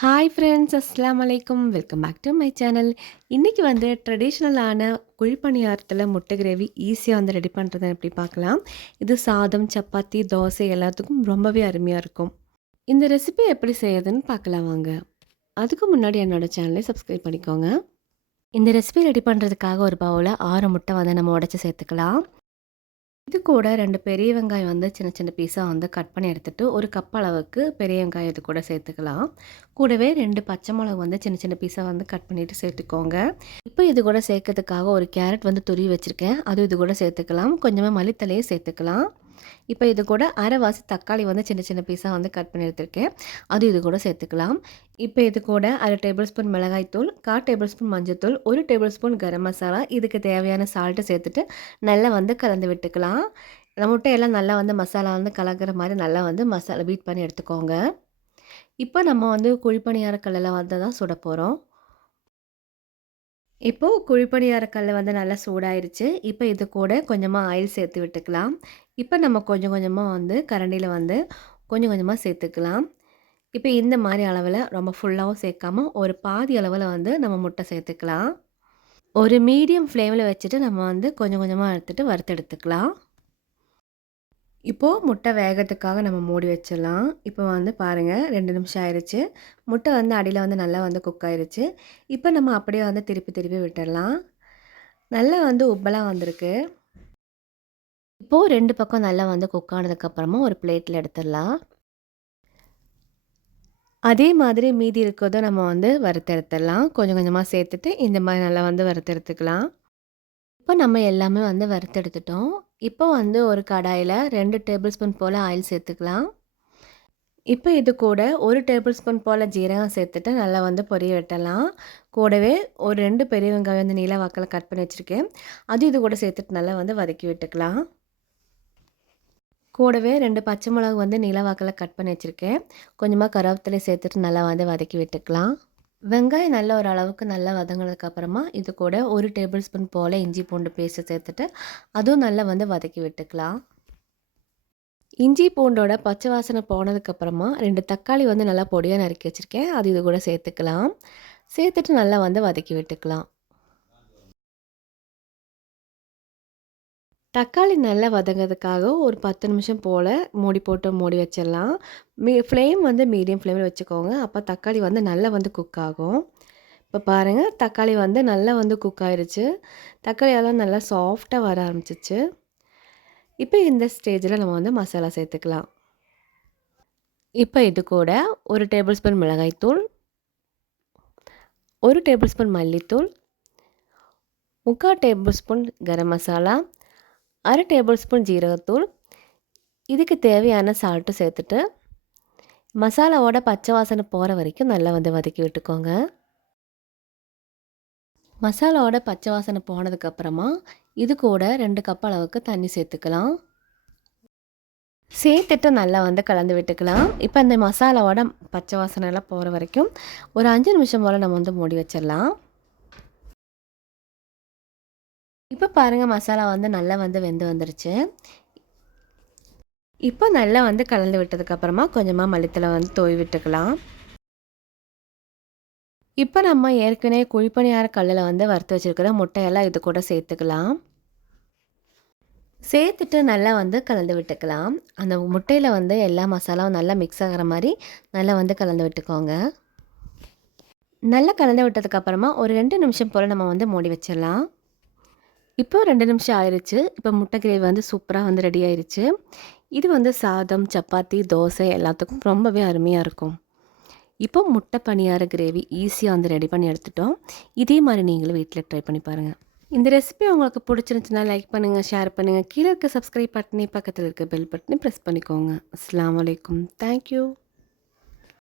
Hi friends, அஸ்ஸலாமு அலைக்கும். Welcome back to my channel. இன்றைக்கி வந்து ட்ரெடிஷ்னலான குழிப்பணியாரத்தில் முட்டை கிரேவி ஈஸியாக வந்து ரெடி பண்ணுறதை எப்படி பார்க்கலாம். இது சாதம், சப்பாத்தி, தோசை எல்லாத்துக்கும் ரொம்பவே அருமையாக இருக்கும். இந்த ரெசிபி எப்படி செய்யறதுன்னு பார்க்கலாம் வாங்க. அதுக்கு முன்னாடி என்னோடய சேனலை சப்ஸ்கிரைப் பண்ணிக்கோங்க. இந்த ரெசிபி ரெடி பண்ணுறதுக்காக ஒரு பவுலில் 6 முட்டை வந்து நம்ம உடச்சி சேர்த்துக்கலாம். இது கூட 2 பெரிய வெங்காயம் வந்து சின்ன சின்ன பீஸாக வந்து கட் பண்ணி எடுத்துகிட்டு ஒரு கப் அளவுக்கு பெரிய வெங்காயம் இது கூட சேர்த்துக்கலாம். கூடவே 2 பச்சை மிளகு வந்து சின்ன சின்ன பீஸாக வந்து கட் பண்ணிவிட்டு சேர்த்துக்கோங்க. இப்போ இது கூட சேர்க்கறதுக்காக ஒரு கேரட் வந்து துருவி வச்சுருக்கேன், அதுவும் இது கூட சேர்த்துக்கலாம். கொஞ்சமாக மல்லித்தலையை சேர்த்துக்கலாம். இப்போ இது கூட அரைவாசி தக்காளி வந்து சின்ன சின்ன பீஸாக வந்து கட் பண்ணி எடுத்துருக்கேன், அது இது கூட சேர்த்துக்கலாம். இப்போ இது கூட 1/2 டேபிள் ஸ்பூன் மிளகாய்த்தூள், 1/4 டேபிள் ஸ்பூன் மஞ்சத்தூள், 1 டேபிள் ஸ்பூன் கரம் மசாலா, இதுக்கு தேவையான சால்ட்டு சேர்த்துட்டு நல்லா வந்து கலந்து விட்டுக்கலாம். இந்த முட்டையெல்லாம் நல்லா வந்து மசாலா வந்து கலக்கிற மாதிரி நல்லா வந்து மசாலா பீட் பண்ணி எடுத்துக்கோங்க. இப்போ நம்ம வந்து குழிப்பணியார கல்லில் வந்து தான் சுட போகிறோம். இப்போது குழிப்பணியார கல் வந்து நல்லா சூடாயிருச்சு. இப்போ இது கூட கொஞ்சமாக ஆயில் சேர்த்து விட்டுக்கலாம். இப்போ நம்ம கொஞ்சம் கொஞ்சமாக வந்து கரண்டியில் வந்து கொஞ்சம் கொஞ்சமாக சேர்த்துக்கலாம். இப்போ இந்த மாதிரி அளவில் ரொம்ப ஃபுல்லாகவும் சேர்க்காம ஒரு பாதி அளவில் வந்து நம்ம முட்டை சேர்த்துக்கலாம். ஒரு மீடியம் ஃப்ளேமில் வச்சுட்டு நம்ம வந்து கொஞ்சம் கொஞ்சமாக எடுத்துகிட்டு வறுத்தெடுத்துக்கலாம். இப்போது முட்டை வேகத்துக்காக நம்ம மூடி வச்சிடலாம். இப்போ வந்து பாருங்கள் 2 நிமிஷம் ஆயிடுச்சு. முட்டை வந்து அடியில் வந்து நல்லா வந்து குக் ஆயிருச்சு. இப்போ நம்ம அப்படியே வந்து திருப்பி திருப்பி விட்டுடலாம். நல்லா வந்து உப்பெல்லாம் வந்திருக்கு. இப்போது 2 பக்கம் நல்லா வந்து குக் ஆனதுக்கப்புறமா ஒரு பிளேட்டில் எடுத்துடலாம். அதே மாதிரி மீதி இருக்கிறதும் நம்ம வந்து வறுத்தெடுத்துடலாம். கொஞ்சம் கொஞ்சமாக சேர்த்துட்டு இந்த மாதிரி நல்லா வந்து வறுத்தெடுத்துக்கலாம். இப்போ நம்ம எல்லாமே வந்து வறுத்தெடுத்துட்டோம். இப்போ வந்து ஒரு கடாயில் 2 டேபிள் ஸ்பூன் போல் ஆயில் சேர்த்துக்கலாம். இப்போ இது கூட 1 டேபிள் ஸ்பூன் போல் ஜீரகம் சேர்த்துட்டு நல்லா வந்து பொரிய விட்டலாம். கூடவே ஒரு 2 பெரிய வெங்காயம் வந்து நீல வாக்கில் கட் பண்ணி வச்சுருக்கேன், அது இது கூட சேர்த்துட்டு நல்லா வந்து வதக்கி விட்டுக்கலாம். கூடவே 2 பச்சை மிளகு வந்து நீல வாக்கில் கட் பண்ணி வச்சுருக்கேன், கொஞ்சமாக கருவேப்பிலை சேர்த்துட்டு நல்லா வந்து வதக்கி விட்டுக்கலாம். வெங்காயம் நல்ல ஒரு அளவுக்கு நல்லா வதங்கினதுக்கப்புறமா இது கூட 1 டேபிள் ஸ்பூன் போல் இஞ்சி பூண்டு பேஸ்ட்டு சேர்த்துட்டு அதுவும் நல்லா வந்து வதக்கி விட்டுக்கலாம். இஞ்சி பூண்டோட பச்சை வாசனை போனதுக்கப்புறமா 2 தக்காளி வந்து நல்லா பொடியாக நறுக்கி வச்சுருக்கேன், அது இது கூட சேர்த்துக்கலாம். சேர்த்துட்டு நல்லா வந்து வதக்கி விட்டுக்கலாம். தக்காளி நல்லா வதங்கிறதுக்காக ஒரு 10 நிமிஷம் போல் மூடி போட்டு மூடி வச்சிடலாம். ஃப்ளேம் வந்து மீடியம் ஃப்ளேமில் வச்சுக்கோங்க, அப்போ தக்காளி வந்து நல்லா வந்து குக் ஆகும். இப்போ பாருங்கள் தக்காளி வந்து நல்லா வந்து குக் ஆயிருச்சு. தக்காளியெல்லாம் நல்லா சாஃப்டாக வர ஆரம்பிச்சிச்சு. இப்போ இந்த ஸ்டேஜில் நம்ம வந்து மசாலா சேர்த்துக்கலாம். இப்போ இது கூட 1 டேபிள் ஸ்பூன் மிளகாய்த்தூள், 1 டேபிள் ஸ்பூன் மல்லித்தூள், 3/4 table spoon garam masala, 1/2 table spoon ஜீரகத்தூள், இதுக்கு தேவையான சால்ட்டு சேர்த்துட்டு மசாலாவோட பச்சை வாசனை போகிற வரைக்கும் நல்லா வந்து வதக்கி விட்டுக்கோங்க. மசாலாவோட பச்சை வாசனை போனதுக்கப்புறமா இது கூட 2 கப் அளவுக்கு தண்ணி சேர்த்துக்கலாம். சேர்த்துட்டு நல்லா வந்து கலந்து விட்டுக்கலாம். இப்போ இந்த மசாலாவோட பச்சை வாசனைலாம் போகிற வரைக்கும் ஒரு 5 நிமிஷம் போல் நம்ம வந்து மூடி வச்சிடலாம். இப்போ பாருங்கள் மசாலா வந்து நல்லா வந்து வெந்து வந்துருச்சு. இப்போ நல்லா வந்து கலந்து விட்டதுக்கப்புறமா கொஞ்சமாக மல்லித்தலை வந்து தூவி விட்டுக்கலாம். இப்போ நம்ம ஏற்கனவே குழிப்பணியார கல்லில் வந்து வறுத்து வச்சுருக்கிற முட்டையெல்லாம் இது கூட சேர்த்துக்கலாம். சேர்த்துட்டு நல்லா வந்து கலந்து விட்டுக்கலாம். அந்த முட்டையில் வந்து எல்லா மசாலாவும் நல்லா மிக்ஸ் ஆகிற மாதிரி நல்லா வந்து கலந்து விட்டுக்கோங்க. நல்லா கலந்து விட்டதுக்கப்புறமா ஒரு 2 நிமிஷம் போல் நம்ம வந்து மூடி வச்சிடலாம். இப்போ 2 நிமிஷம் ஆயிடுச்சு. இப்போ முட்டை கிரேவி வந்து சூப்பராக வந்து ரெடி ஆயிடுச்சு. இது வந்து சாதம், சப்பாத்தி, தோசை எல்லாத்துக்கும் ரொம்பவே அருமையாக இருக்கும். இப்போ முட்டை பணியார கிரேவி ஈஸியாக வந்து ரெடி பண்ணி எடுத்துட்டோம். இதே மாதிரி நீங்களும் வீட்டில் ட்ரை பண்ணி பாருங்கள். இந்த ரெசிபி உங்களுக்கு பிடிச்சிருந்துச்சுன்னா லைக் பண்ணுங்கள், ஷேர் பண்ணுங்கள். கீழே இருக்க சப்ஸ்கிரைப் பட்டனே பக்கத்தில் இருக்க பெல் பட்டனை ப்ரெஸ் பண்ணிக்கோங்க. அஸ்ஸலாமு அலைக்கும். தேங்க்யூ.